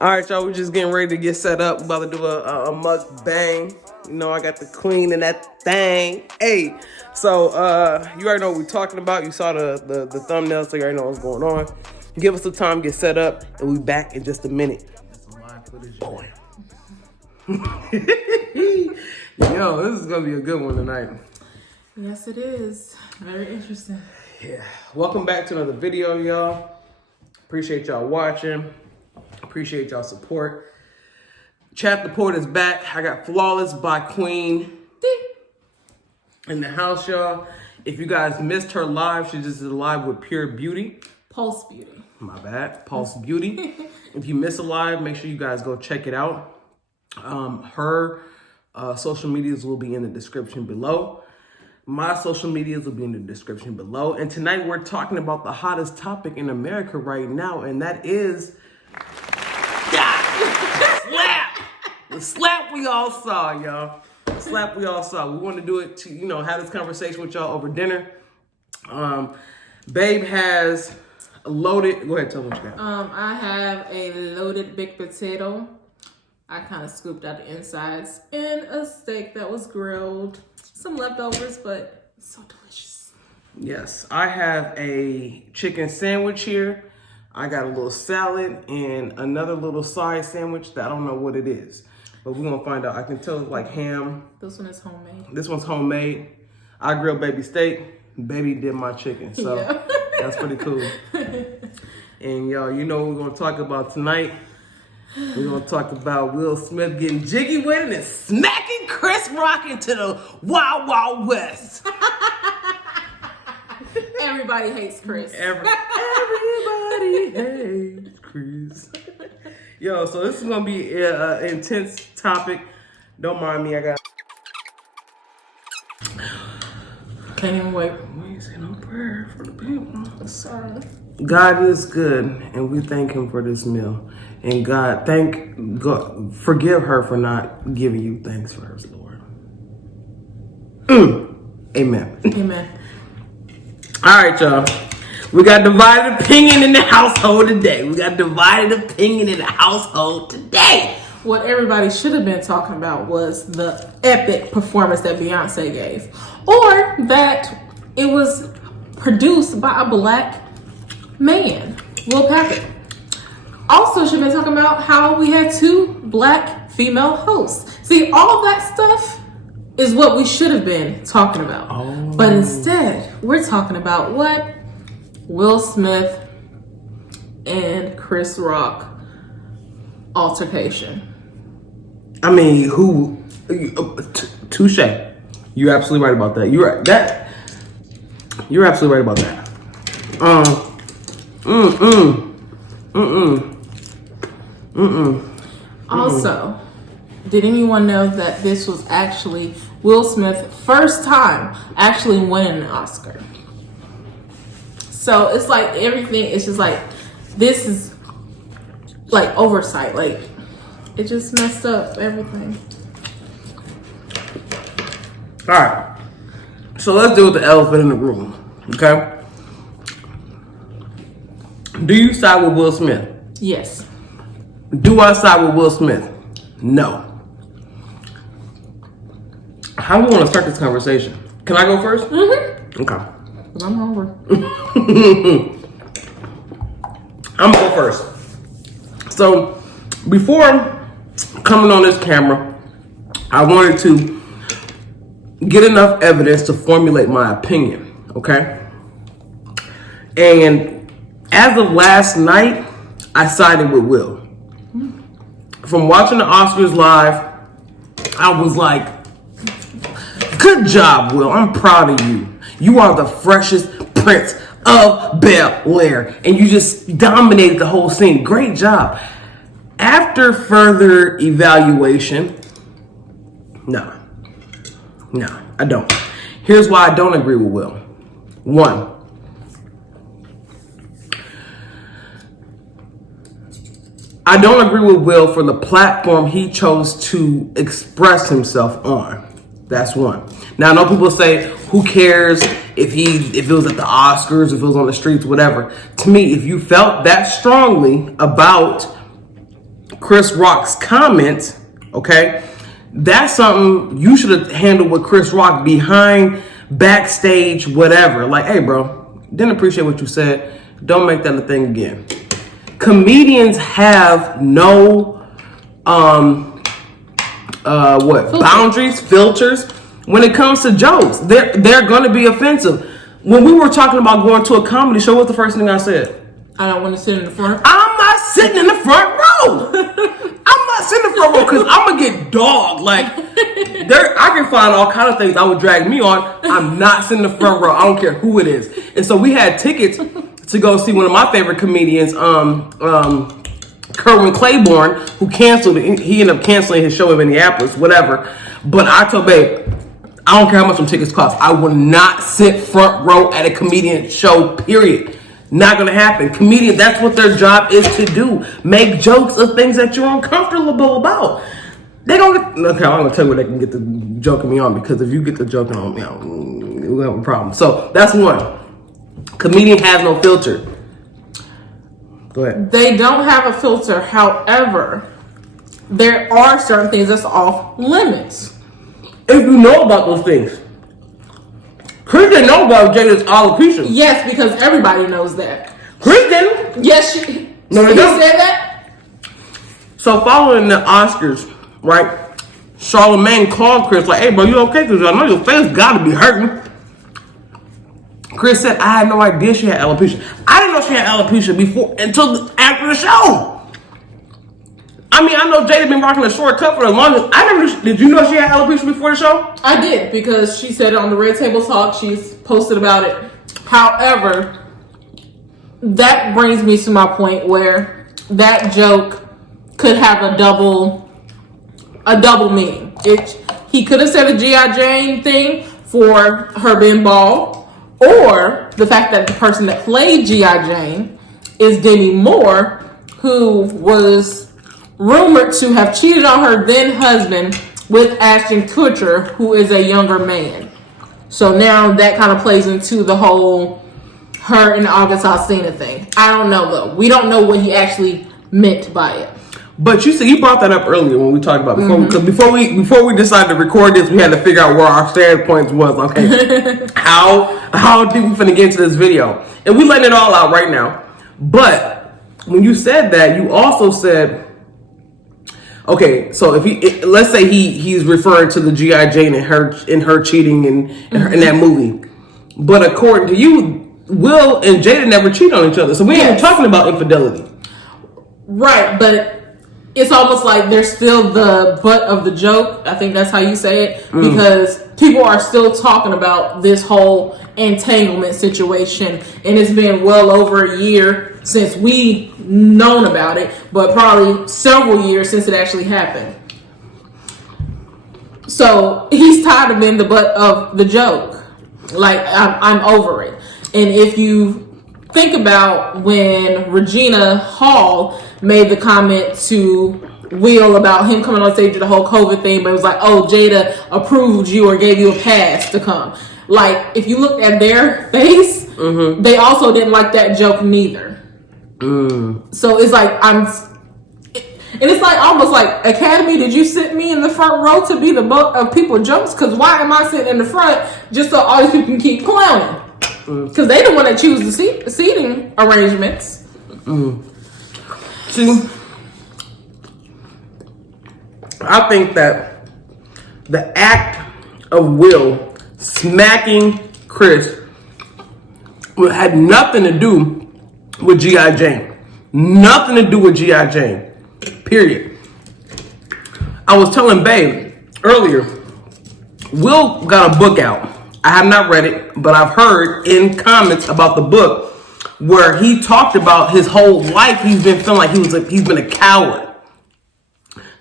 All right, y'all, we're just getting ready to get set up. We're about to do a mukbang. You know, I got the queen in that thing. Hey, so you already know what we're talking about. You saw the thumbnail, so you already know what's going on. Give us some time, get set up, and we back in just a minute. Some live footage, boy. Yo, this is gonna be a good one tonight. Yes, it is. Very interesting. Yeah. Welcome back to another video, y'all. Appreciate y'all watching. Appreciate y'all support. Chat the Port is back. I got Flawless by Queen in the house, y'all. If you guys missed her live, she just did a live with Pure Beauty. Pulse Beauty. My bad. Pulse Beauty. If you miss a live, make sure you guys go check it out. Her social medias will be in the description below. My social medias will be in the description below. And tonight we're talking about the hottest topic in America right now, and that is slap. The slap we all saw, y'all. The slap we all saw. We want to do it to, you know, have this conversation with y'all over dinner. Babe has a loaded. Go ahead, tell me what you got. I have a loaded baked potato. I kind of scooped out the insides and a steak that was grilled. Some leftovers, but so delicious. Yes, I have a chicken sandwich here. I got a little salad and another little side sandwich that I don't know what it is, but we're gonna find out. I can tell it's like ham. This one is homemade. This one's homemade. I grilled baby steak. Baby did my chicken, so yeah. That's pretty cool. And y'all, you know what we're gonna talk about tonight? We're gonna talk about Will Smith getting jiggy with it and smacking Chris Rock into the Wild Wild West. Everybody hates Chris. Everybody hates Chris. Yo, so this is gonna be an intense topic. Don't mind me, I got. Can't even wait. We ain't saying no prayer for the people. Sorry. God is good, and we thank Him for this meal. And God, forgive her for not giving you thanks first, Lord. Amen. Amen. All right, y'all. We got divided opinion in the household today. What everybody should have been talking about was the epic performance that Beyonce gave. Or that it was produced by a black man, Will Packard. Also should have been talking about how we had two black female hosts. See, all of that stuff is what we should have been talking about. Oh. But instead, we're talking about what? Will Smith and Chris Rock altercation. I mean, touche. You're absolutely right about that. You're absolutely right about that. Also, did anyone know that this was actually Will Smith's first time actually winning an Oscar? So it's like everything, it's just like, this is like oversight. Like, it just messed up everything. All right. So let's deal with the elephant in the room, okay? Do you side with Will Smith? Yes. Do I side with Will Smith? No. How do we want to start this conversation? Can I go first? Mm-hmm. Okay. Because I'm hungry. I'm gonna go first. So, before coming on this camera, I wanted to get enough evidence to formulate my opinion, okay? And as of last night, I sided with Will. From watching the Oscars live, I was like, good job, Will. I'm proud of you. You are the freshest Prince of Bel-Air. And you just dominated the whole scene. Great job. After further evaluation, no, I don't. Here's why I don't agree with Will. One, I don't agree with Will for the platform he chose to express himself on. That's one. Now, I know people say, who cares if it was at the Oscars, if it was on the streets, whatever. To me, if you felt that strongly about Chris Rock's comments, okay, that's something you should have handled with Chris Rock behind, backstage, whatever. Like, hey, bro, didn't appreciate what you said. Don't make that a thing again. Comedians have no boundaries, filters when it comes to jokes. They're going to be offensive. When we were talking about going to a comedy show, what's the first thing I said? I don't want to sit in the front. I'm not sitting in the front row. I'm not sitting in the front row because I'm gonna get dogged. Like, I can find all kind of things that would drag me on. I'm not sitting in the front row. I don't care who it is. And so we had tickets to go see one of my favorite comedians, Kerwin Claiborne, who canceled it. He ended up canceling his show in Minneapolis, whatever. But I told babe, I don't care how much some tickets cost. I will not sit front row at a comedian show, period. Not gonna happen. Comedians, that's what their job is to do. Make jokes of things that you're uncomfortable about. They gonna get, okay, I'm gonna tell you where they can get the joking me on, because if you get the joking on me, we'll have a problem. So that's one. Comedian has no filter. Go ahead. They don't have a filter. However, there are certain things that's off limits. If you know about those things. Chris didn't know about Jada's alopecia. Yes, because everybody knows that. Chris didn't. Yes, No, he said that. So following the Oscars, right? Charlamagne called Chris like, "Hey, bro, you okay? Because I know your face got to be hurting." Chris said, "I had no idea she had alopecia. I didn't know she had alopecia before until after the show." I mean, I know Jada been rocking a short cut for the longest. I never. Did you know she had alopecia before the show? I did, because she said it on the Red Table Talk. She's posted about it. However, that brings me to my point where that joke could have a double meaning. He could have said a G.I. Jane thing for her being bald, or the fact that the person that played G.I. Jane is Demi Moore, who was rumored to have cheated on her then husband with Ashton Kutcher, who is a younger man. So now that kind of plays into the whole her and August Alsina thing. I don't know though. We don't know what he actually meant by it. But you brought that up earlier when we talked about before we decided to record this, we had to figure out where our standpoints was. Okay, how deep we finna get into this video, and we letting it all out right now. But when you said that, you also said, okay, so if let's say he's referring to the G.I. Jane and her cheating in that movie, but according to you, Will and Jada never cheat on each other, so we ain't even talking about infidelity, right? But it's almost like they're still the butt of the joke. I think that's how you say it, because people are still talking about this whole entanglement situation, and it's been well over a year since we known about it, but probably several years since it actually happened. So he's tired of being the butt of the joke. Like, I'm over it. And if you think about when Regina Hall made the comment to Will about him coming on stage with the whole COVID thing, but it was like, oh, Jada approved you or gave you a pass to come. Like, if you looked at their face, they also didn't like that joke neither. So it's like, and it's like almost like, Academy, did you sit me in the front row to be the butt of people's jokes? Because why am I sitting in the front just so all these people can keep clowning? Because they the one that choose the seating arrangements. See, I think that the act of Will smacking Chris had nothing to do with G.I. Jane. Nothing to do with G.I. Jane. Period. I was telling Babe earlier, Will got a book out. I have not read it, but I've heard in comments about the book where he talked about his whole life. He's been feeling like he's been a coward.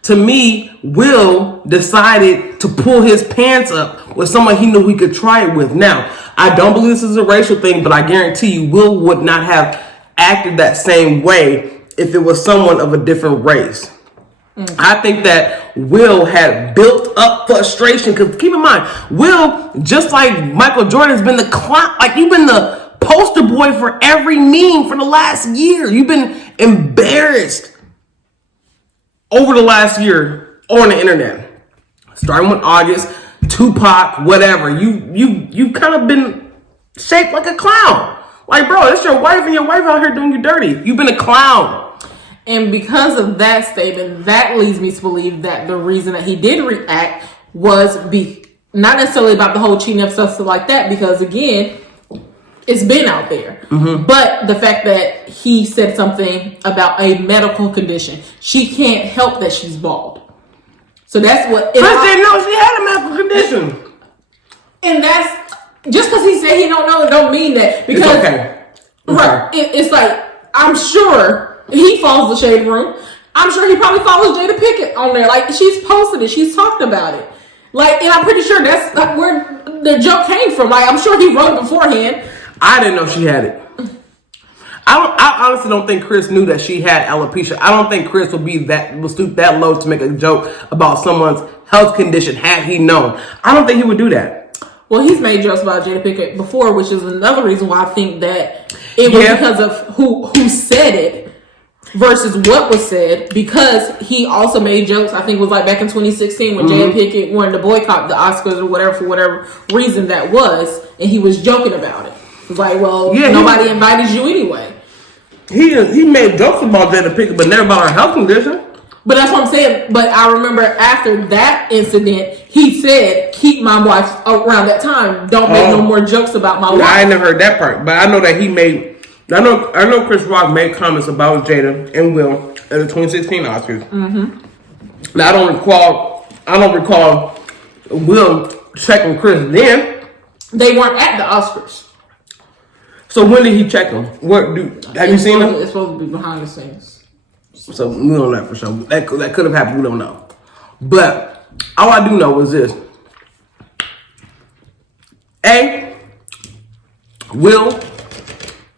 To me, Will decided to pull his pants up with someone he knew he could try it with. Now, I don't believe this is a racial thing, but I guarantee you Will would not have acted that same way if it was someone of a different race. I think that Will had built up frustration, because keep in mind, Will, just like Michael Jordan's been the clown, like you've been the poster boy for every meme for the last year. You've been embarrassed over the last year on the internet, starting with August, Tupac, whatever. You kind of been shaped like a clown. Like, bro, it's your wife and your wife out here doing you dirty. You've been a clown. And because of that statement, that leads me to believe that the reason that he did react was not necessarily about the whole cheating episode, stuff like that, because again, it's been out there. But the fact that he said something about a medical condition, she can't help that she's bald. So that's what. Chris didn't know she had a medical condition. And that's just because he said he don't know, it don't mean that. Because it's okay. Right, it's like, I'm sure he follows the Shade Room. I'm sure he probably follows Jada Pinkett on there. Like, she's posted it, she's talked about it. Like, and I'm pretty sure that's where the joke came from. Like, I'm sure he wrote it beforehand. I didn't know she had it. I honestly don't think Chris knew that she had alopecia. I don't think Chris will stoop that low to make a joke about someone's health condition had he known. I don't think he would do that. Well, he's made jokes about Jada Pinkett before, which is another reason why I think that it was because of who said it versus what was said. Because he also made jokes, I think it was like back in 2016 when Jada Pinkett wanted to boycott the Oscars or whatever, for whatever reason that was, and he was joking about it. It was like, well, nobody invited you anyway. He made jokes about Jada Pinkett, but never about her health condition. But that's what I'm saying. But I remember after that incident, he said, keep my wife around that time. Don't make no more jokes about my wife. I ain't never heard that part. But I know that he made... I know Chris Rock made comments about Jada and Will at the 2016 Oscars. Now, I don't recall Will checking Chris then. They weren't at the Oscars. So when did he check him? Have you seen him? It's supposed to be behind the scenes. So we don't know for sure. That could have happened. We don't know. But all I do know is this: A, Will,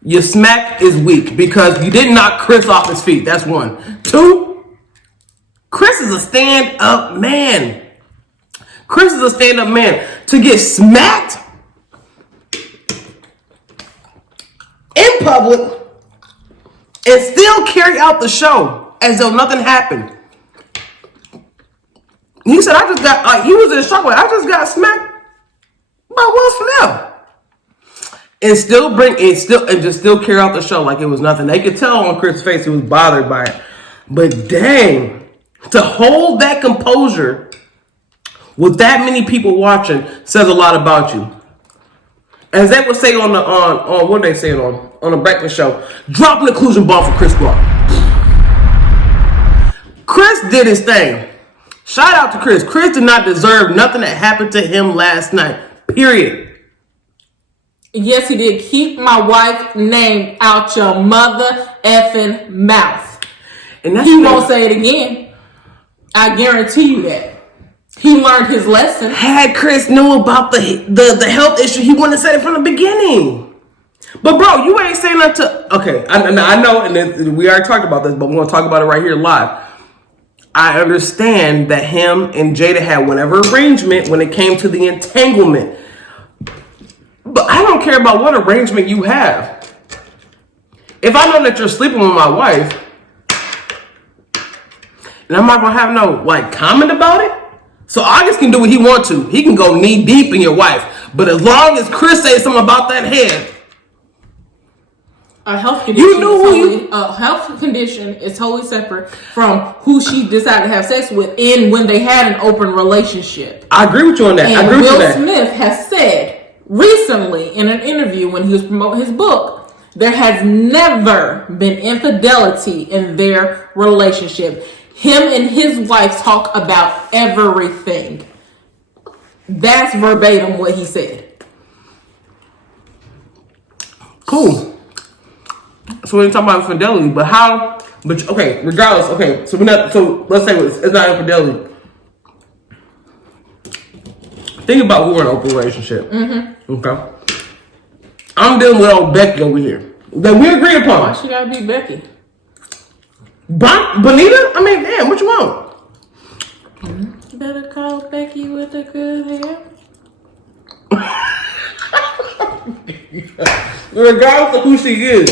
your smack is weak because you didn't knock Chris off his feet. That's one. Two, Chris is a stand-up man. Chris is a stand-up man. To get smacked in public and still carry out the show as though nothing happened. He said, he was in shock. I just got smacked by Will Smith. And still carry out the show like it was nothing. They could tell on Chris' face he was bothered by it. But dang, to hold that composure with that many people watching says a lot about you. As they would say on what they say on the breakfast show, drop an inclusion ball for Chris Rock. Chris did his thing. Shout out to Chris. Chris did not deserve nothing that happened to him last night. Period. Yes, he did. Keep my wife's name out your mother effing mouth. And he won't say it again. I guarantee you that. He learned his lesson. Had Chris knew about the health issue, he wouldn't have said it from the beginning. But bro, you ain't saying that to... Okay, I know, and we already talked about this, but we're going to talk about it right here live. I understand that him and Jada had whatever arrangement when it came to the entanglement. But I don't care about what arrangement you have. If I know that you're sleeping with my wife, and I'm not going to have no, comment about it, so August can do what he wants to. He can go knee deep in your wife. But as long as Chris says something about that head, a health condition, a health condition is totally separate from who she decided to have sex with and when they had an open relationship. I agree with you on that. And Will Smith has said recently in an interview when he was promoting his book, there has never been infidelity in their relationship. Him and his wife talk about everything. That's verbatim what he said. Cool. So we're talking about infidelity, but how? But okay, regardless. Okay, so let's say it's not infidelity. Think about who we're in an open relationship. Okay. I'm dealing with old Becky over here that we agreed upon. Why she gotta be Becky? Bonita? I mean, damn, what you want? Better call Becky with the good hair. Regardless of who she is,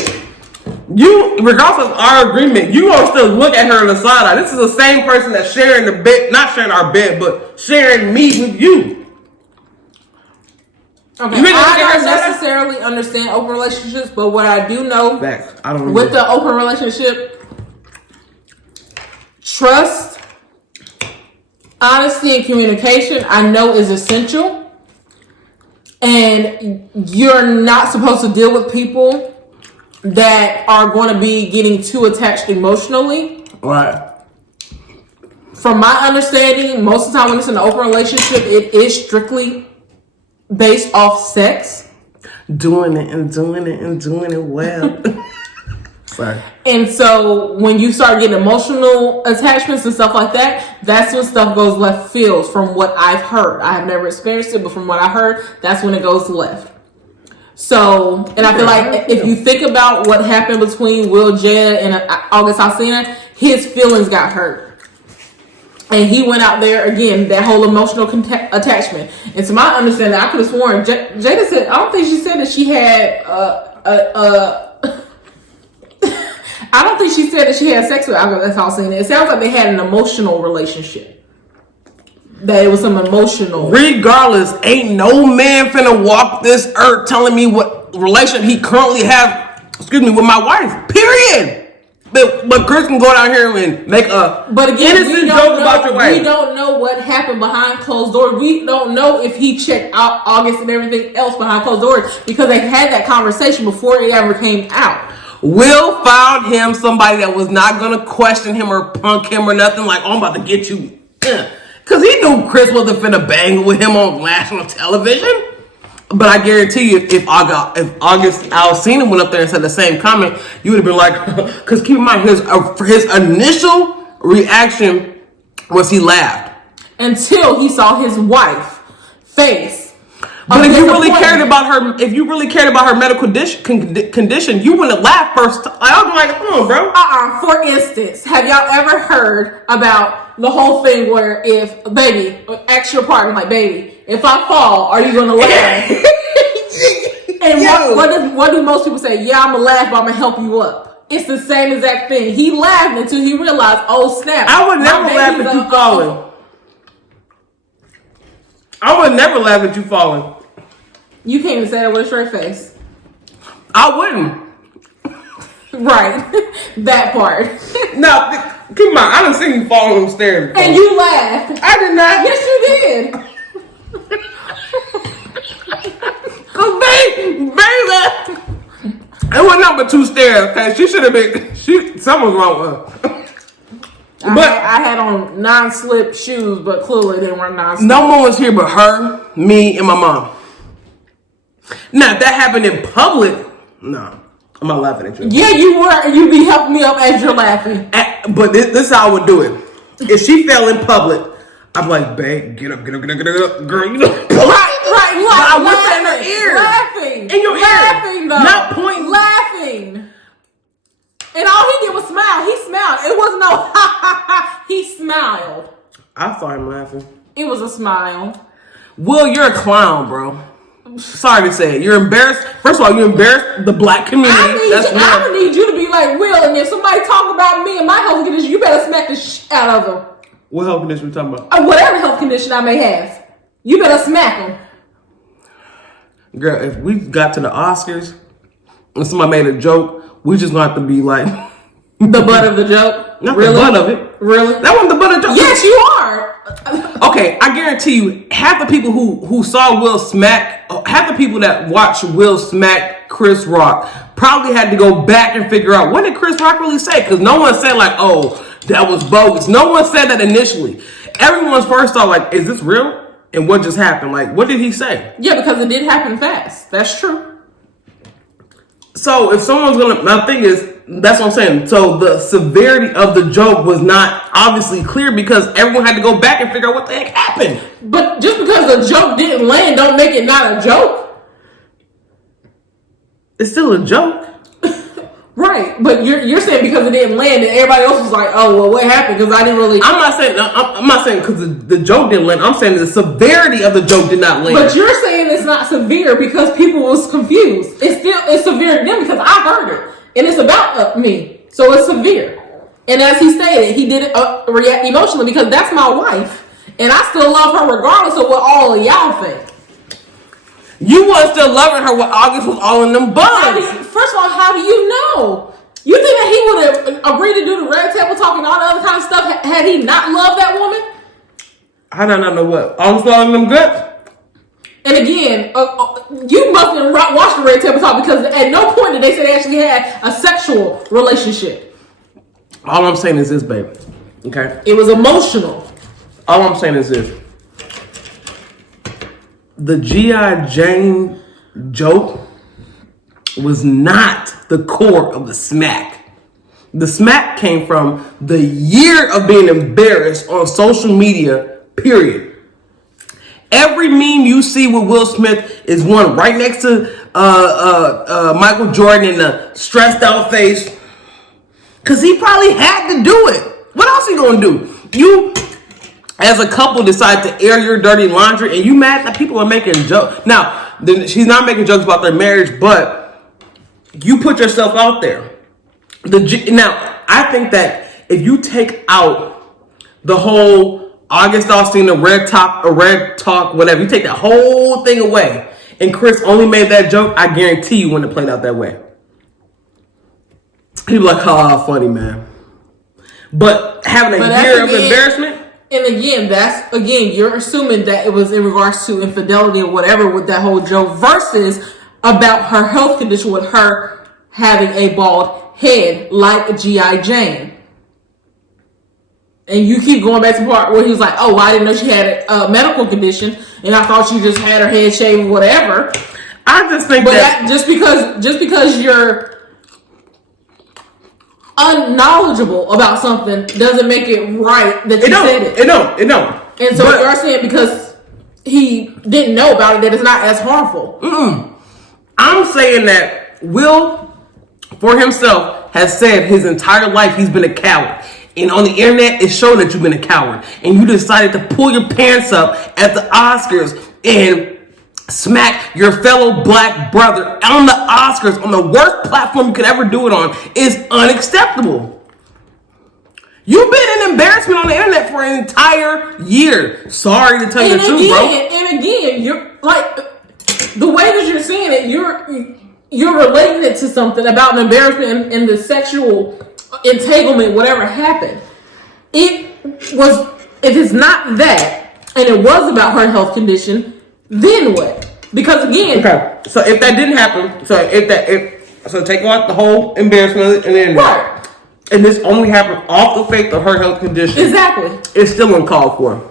regardless of our agreement, you gonna still look at her on the sideline. This is the same person that's sharing the bed, not sharing our bed, but sharing me with you. Okay, I don't necessarily understand open relationships, but what I do know with the open relationship, trust, honesty, and communication, I know is essential. And you're not supposed to deal with people that are going to be getting too attached emotionally. Right. From my understanding, most of the time when it's an open relationship, it is strictly based off sex. Doing it well. Sorry. And so when you start getting emotional attachments and stuff like that, that's when stuff goes left field from what I've heard. I have never experienced it, but from what I heard, that's when it goes left. So, and I feel like if you think about what happened between Will Jada and August Alsina, his feelings got hurt. And he went out there again, that whole emotional attachment. And to my understanding, I could have sworn Jada said, I don't think she said that she had I don't think she said that she had sex with August Alsina. It sounds like they had an emotional relationship. That it was some emotional. Regardless, ain't no man finna walk this earth telling me what relation he currently have, with my wife. Period. But Chris can go down here and make a innocent joke about your wife. We don't know what happened behind closed doors. We don't know if he checked out August and everything else behind closed doors because they had that conversation before it ever came out. Will found him somebody that was not gonna question him or punk him or nothing like, oh, I'm about to get you. Because he knew Chris wasn't finna bang with him on national television. But I guarantee you, if August Alsina went up there and said the same comment, you would have been like, because keep in mind, his initial reaction was he laughed. Until he saw his wife face. But if you really cared about her medical condition, you wouldn't laugh first. I was like, come on, bro. For instance, have y'all ever heard about the whole thing where if, baby, ask your partner, like, baby, if I fall, are you going to laugh? And what do most people say? Yeah, I'm going to laugh, but I'm going to help you up. It's the same exact thing. He laughed until he realized, oh, snap. I would never laugh at you falling. I would never laugh at you falling. You can't even say that with a straight face. I wouldn't. Right. That part. No, keep in mind, I done seen you fall on them stairs before. And you laughed. I did not. Yes, you did. Cause baby, it wasn't nothing but 2 stairs. Okay, she should have been. Something was wrong with her. I had on non-slip shoes, but clearly they weren't non-slip. No one was here but her, me, and my mom. Now, if that happened in public, no, I'm not laughing at you. Yeah, you were. You be helping me up as you're laughing. But this is how I would do it. If she fell in public, I'd be like, babe, get up, girl. You know, right. I whisper in her ear, laughing, in your laughing, ear, though, not pointing, laughing. And all he did was smile. He smiled. It wasn't no ha ha ha. He smiled. I saw him laughing. It was a smile. Will, you're a clown, bro. Sorry to say it. You're embarrassed. First of all, you embarrassed the black community. I need you to be like Will, and if somebody talk about me and my health condition, you better smack the shit out of them. What health condition we talking about? Whatever health condition I may have, you better smack them. Girl, if we got to the Oscars and somebody made a joke, we just gonna have to be like the butt of the joke. Not really? The butt of it. Really? That wasn't the butt of the joke. Yes, you are. Okay, I guarantee you, half the people who saw Will smack, half the people that watched Will smack Chris Rock probably had to go back and figure out what did Chris Rock really say, because no one said like, oh, that was bogus. No one said that initially. Everyone's first thought like, is this real? And what just happened? Like, what did he say? Yeah, because it did happen fast. That's true. So if someone's gonna, my thing is, that's what I'm saying. So the severity of the joke was not obviously clear because everyone had to go back and figure out what the heck happened. But just because a joke didn't land don't make it not a joke. It's still a joke. Right, but you're saying because it didn't land and everybody else was like, oh, well, what happened? Because I didn't really... I'm not saying because the joke didn't land. I'm saying the severity of the joke did not land. But you're saying it's not severe because people was confused. It's severe to them because I heard it. and it's about me, so it's severe. And as he stated, he didn't react emotionally because that's my wife, and I still love her regardless of what all of y'all think. You weren't still loving her when August was all in them buns. First of all, how do you know? You think that he would have agreed to do the red table talk and all the other kind of stuff had he not loved that woman? I do not know what. August was all in them guts? And again, you must have watched the red table talk because at no point did they say they actually had a sexual relationship. All I'm saying is this, babe. Okay? It was emotional. All I'm saying is this. The G.I. Jane joke was not the core of the smack. The smack came from the year of being embarrassed on social media, period. Every meme you see with Will Smith is one right next to Michael Jordan in a stressed out face. Because he probably had to do it. What else he going to do? You, as a couple, decide to air your dirty laundry and you mad that people are making jokes. Now, she's not making jokes about their marriage, but you put yourself out there. Now, I think that if you take out the whole August Austin, the red talk, whatever, you take that whole thing away and Chris only made that joke, I guarantee you wouldn't have played out that way. People like, oh, funny, man. But having a year of embarrassment. And you're assuming that it was in regards to infidelity or whatever with that whole joke versus about her health condition with her having a bald head like G.I. Jane. And you keep going back to the part where he was like, oh, well, I didn't know she had a medical condition and I thought she just had her head shaved or whatever. I just think that just because you're unknowledgeable about something doesn't make it right that you said it. It don't. And so you're saying because he didn't know about it that it's not as harmful. I'm saying that Will, for himself, has said his entire life he's been a coward. And on the internet, it's showing that you've been a coward. And you decided to pull your pants up at the Oscars and smack your fellow black brother on the Oscars on the worst platform you could ever do it on is unacceptable. You've been an embarrassment on the internet for an entire year. Sorry to tell you the truth, bro. And again, you're like, the way that you're saying it, you're relating it to something about an embarrassment in the sexual entanglement, whatever happened. It was, if it's not that, and it was about her health condition, then what? Because again, okay. So if that didn't happen, so take out the whole embarrassment and then right, and this only happened off the faith of her health condition. Exactly. It's still uncalled for.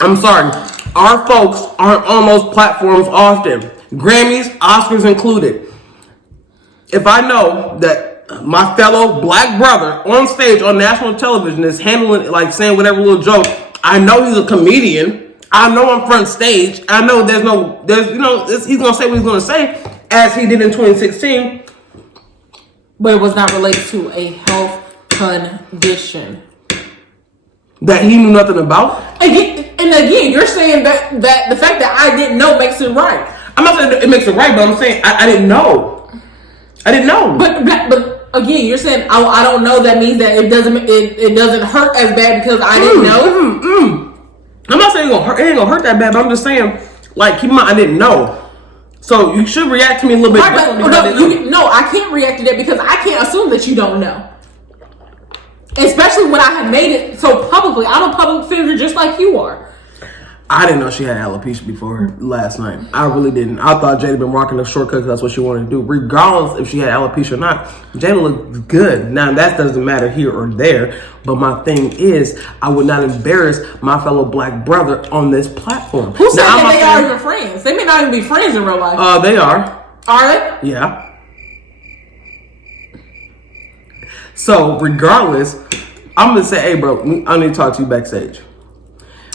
I'm sorry. Our folks aren't on those platforms often. Grammys, Oscars included. If I know that my fellow black brother on stage on national television is handling it, like saying whatever little joke, I know he's a comedian. I know I'm front stage. I know he's gonna say what he's gonna say, as he did in 2016. But it was not related to a health condition that he knew nothing about. And again, you're saying that the fact that I didn't know makes it right. I'm not saying it makes it right, but I'm saying I didn't know. I didn't know. But again, you're saying I don't know. That means that it doesn't hurt as bad because I didn't know. I'm not saying it ain't gonna hurt that bad, but I'm just saying, like, keep in mind, I didn't know. So you should react to me a little bit differently. No, I can't react to that because I can't assume that you don't know. Especially when I have made it so publicly. I'm a public figure just like you are. I didn't know she had alopecia before last night. I really didn't. I thought Jada been rocking a shortcut because that's what she wanted to do. Regardless if she had alopecia or not, Jada looked good. Now, that doesn't matter here or there. But my thing is, I would not embarrass my fellow black brother on this platform. Who said that they are even friends? They may not even be friends in real life. They are. Are they? Yeah. So, regardless, I'm going to say, hey, bro, I need to talk to you backstage.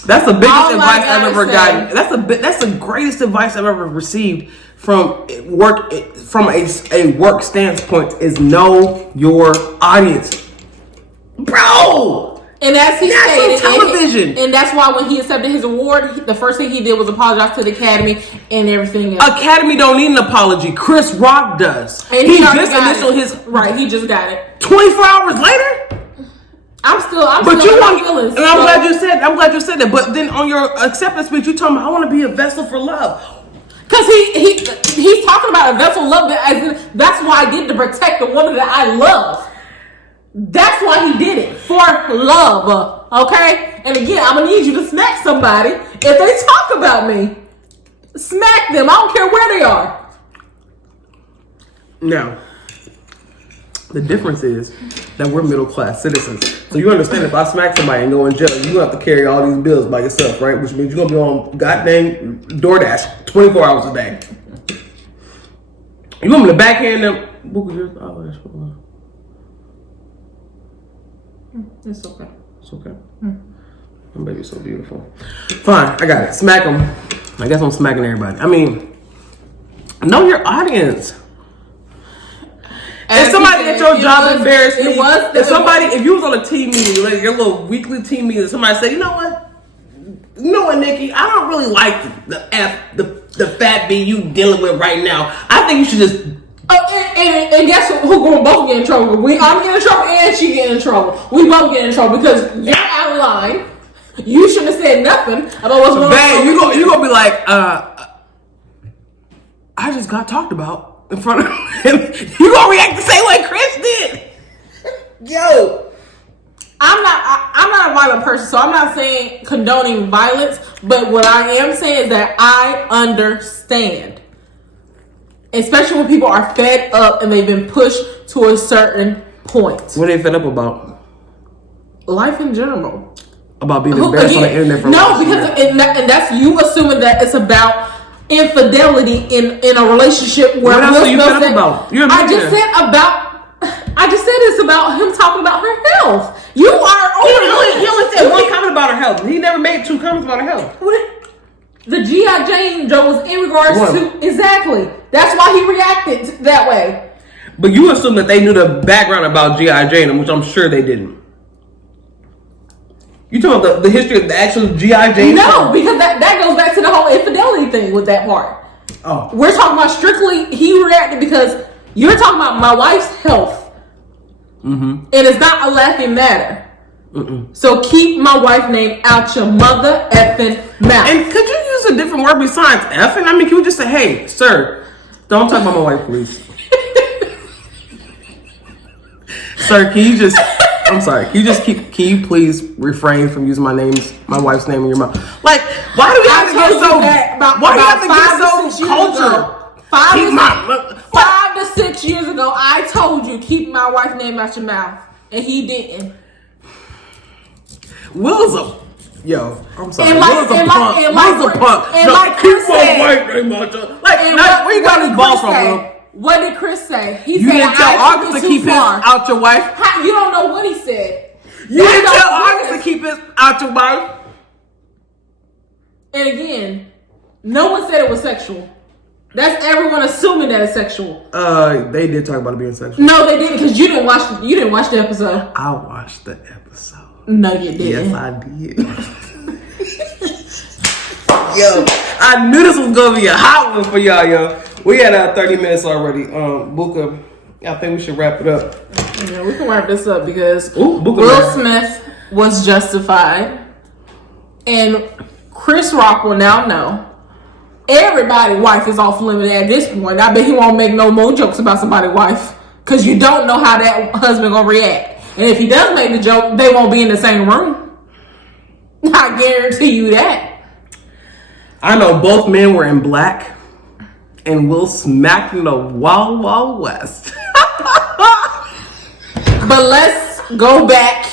That's the biggest advice I've ever gotten. That's the greatest advice I've ever received from work, from a work standpoint, is know your audience. Bro! And as he stated, television. And that's why when he accepted his award, the first thing he did was apologize to the Academy and everything else. Academy don't need an apology. Chris Rock does. And he just initialed his he just got it. 24 hours later. I'm still feelings. And I'm glad you said that. But then on your acceptance speech, you told me I want to be a vessel for love. Because he's talking about a vessel of love. That's why I did to protect the woman that I love. That's why he did it. For love. Okay? And again, I'm going to need you to smack somebody. If they talk about me, smack them. I don't care where they are. Now, the difference is that we're middle class citizens. So you understand if I smack somebody and go in jail, you have to carry all these bills by yourself, right? Which means you're going to be on goddamn DoorDash 24 hours a day. You want me to backhand them? It's okay. It's okay. My baby's so beautiful. Fine, I got it. Smack them. I guess I'm smacking everybody. I mean, know your audience. If somebody at your job embarrassed me, if you was on a team meeting, like your little weekly team meeting, somebody said, you know what, Nikki, I don't really like the fat B you dealing with right now. I think you should just. And guess who going both get in trouble? I'm getting in trouble and she getting in trouble. We both get in trouble because you're out of line. You shouldn't have said nothing about what's going on. You gonna be like, I just got talked about in front of him. You gonna react the same way Chris did. Yo. I'm not a violent person, so I'm not saying condoning violence, but what I am saying is that I understand. Especially when people are fed up and they've been pushed to a certain point. What are they fed up about? Life in general. About being embarrassed on the internet for and that's you assuming that it's about infidelity in a relationship where what else are you fed up about? I just said it's about him talking about her health. You are he only said one comment about her health. He never made two comments about her health. The G.I. Jane Joe was in regards to exactly. That's why he reacted that way. But you assume that they knew the background about G.I. Jane, which I'm sure they didn't. You talking about the history of the actual G.I. Jane? No, because that goes back to the whole infidelity thing with that part. Oh, we're talking about strictly he reacted because you're talking about my wife's health, and it's not a laughing matter. So keep my wife's name out your mother effing mouth. And could you use a different word besides effing? I mean, can we just say, hey, sir, don't talk about my wife, please. Sir, can you please refrain from using my wife's name in your mouth? Like, why do we have to get so cultured? 5 to 6 years ago, I told you, keep my wife's name out your mouth. And he didn't. Will's I'm sorry. And Will's a punk. Will's a punk. And like Chris said, where you got his balls from, Will? What did Chris say? He said, didn't tell August to keep his out your wife? You don't know what he said. You didn't tell August to keep his out your wife? And again, no one said it was sexual. That's everyone assuming that it's sexual. They did talk about it being sexual. No, they didn't, because you didn't watch the episode. I watched the episode. No, you didn't. Yes, I did. Yo, I knew this was gonna be a hot one for y'all, yo. We had 30 minutes already. Buka, I think we should wrap it up. Yeah, we can wrap this up because Will Smith was justified, and Chris Rock will now know everybody's wife is off limit at this point. I bet he won't make no more jokes about somebody's wife because you don't know how that husband gonna react. And if he does make the joke, they won't be in the same room. I guarantee you that. I know both men were in black, and Will smacked in the Wild Wild West. But let's go back.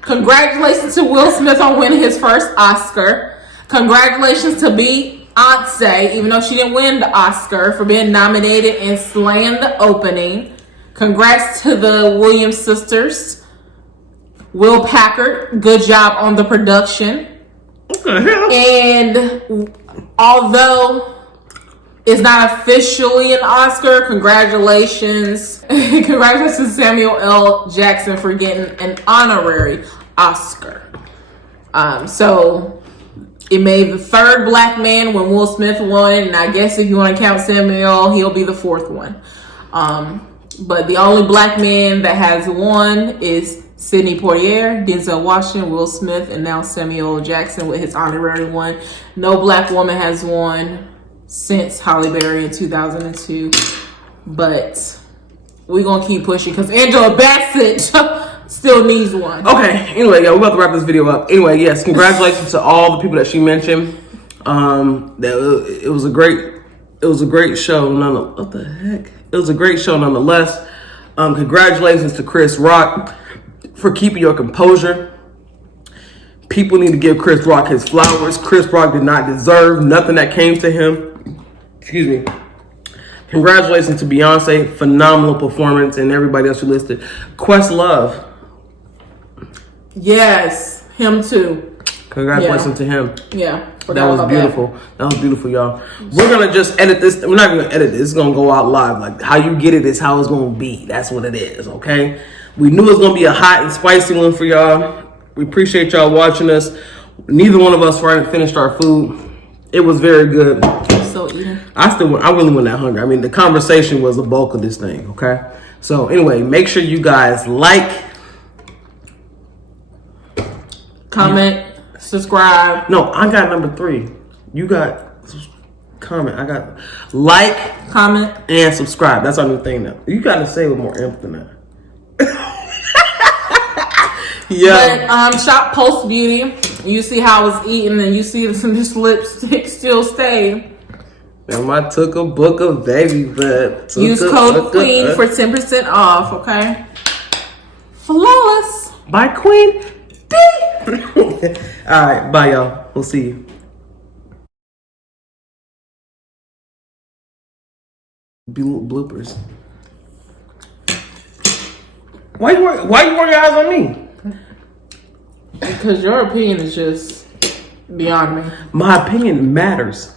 Congratulations to Will Smith on winning his first Oscar. Congratulations to Beyonce, even though she didn't win the Oscar, for being nominated and slaying the opening. Congrats to the Williams sisters. Will Packard, good job on the production. And although it's not officially an Oscar, congratulations. Congratulations to Samuel L. Jackson for getting an honorary Oscar. So it made the third black man when Will Smith won, and I guess if you want to count Samuel, he'll be the fourth one. But the only black man that has won is Sidney Poitier, Denzel Washington, Will Smith, and now Samuel L. Jackson with his honorary one. No black woman has won since Halle Berry in 2002. But we're going to keep pushing because Angela Bassett still needs one. Okay, anyway, yeah, we're about to wrap this video up. Anyway, yes, congratulations to all the people that she mentioned. It was a great show. What the heck? It was a great show nonetheless. Congratulations to Chris Rock for keeping your composure. People need to give Chris Rock his flowers. Chris Rock did not deserve nothing that came to him. Excuse me. Congratulations to Beyonce. Phenomenal performance, and everybody else who listed. Questlove. Yes, him too. Congratulations to him. Yeah. That was beautiful. That was beautiful, y'all. We're going to just edit this. We're not going to edit this. It's going to go out live. Like, how you get it is how it's going to be. That's what it is, okay? We knew it was going to be a hot and spicy one for y'all. We appreciate y'all watching us. Neither one of us hadn't finished our food. It was very good. So eating. I really wasn't that hungry. I mean, the conversation was the bulk of this thing, okay? So, anyway, make sure you guys like, comment, subscribe. No, I got number 3. You got comment. I got like, comment, and subscribe. That's our new thing now. You got to say it with more emphasis than that. Yeah. But shop Post Beauty. You see how it's eating, and you see this lipstick still stay. And I took a book of baby, but use code Queen for 10% off. Okay. Flawless by Queen D. All right, bye y'all. We'll see you. Bloopers. Why you work your eyes on me? Because your opinion is just beyond me. My opinion matters.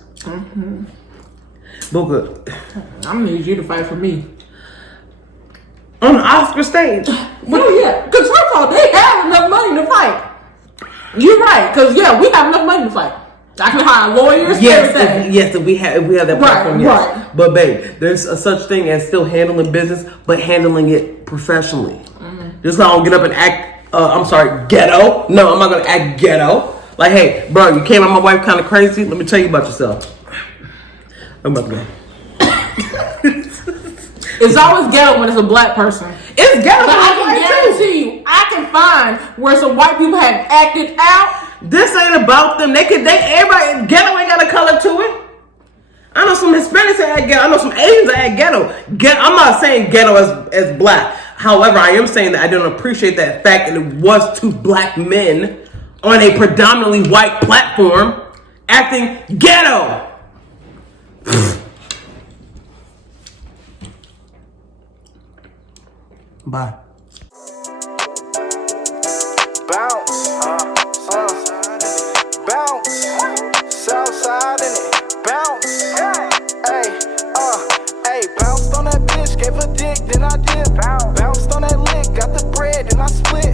Boca, I'm gonna need you to fight for me on the Oscar stage. Oh yeah, because first of all, they have enough money to fight. You're right, because we have enough money to fight. I can hire lawyers. Yes, if we have that platform. Yes. Right. But babe, there's a such thing as still handling business, but handling it professionally. Just like I don't get up and act. Ghetto. No, I'm not gonna act ghetto. Like, hey, bro, you came at my wife kind of crazy. Let me tell you about yourself. I'm about to go. It's always ghetto when it's a black person. It's ghetto, but I can guarantee you, I can find where some white people have acted out. This ain't about them. Everybody ghetto ain't got a color to it. I know some Hispanics that act ghetto. I know some Asians that act ghetto. I'm not saying ghetto as black. However, I am saying that I don't appreciate that fact that it was 2 black men on a predominantly white platform acting ghetto. Bye. Bounce, bounce, Southside in it, bounce, hey, bounced on that bitch, gave a dick, then I did, bounced on that lick, got the bread, then I split,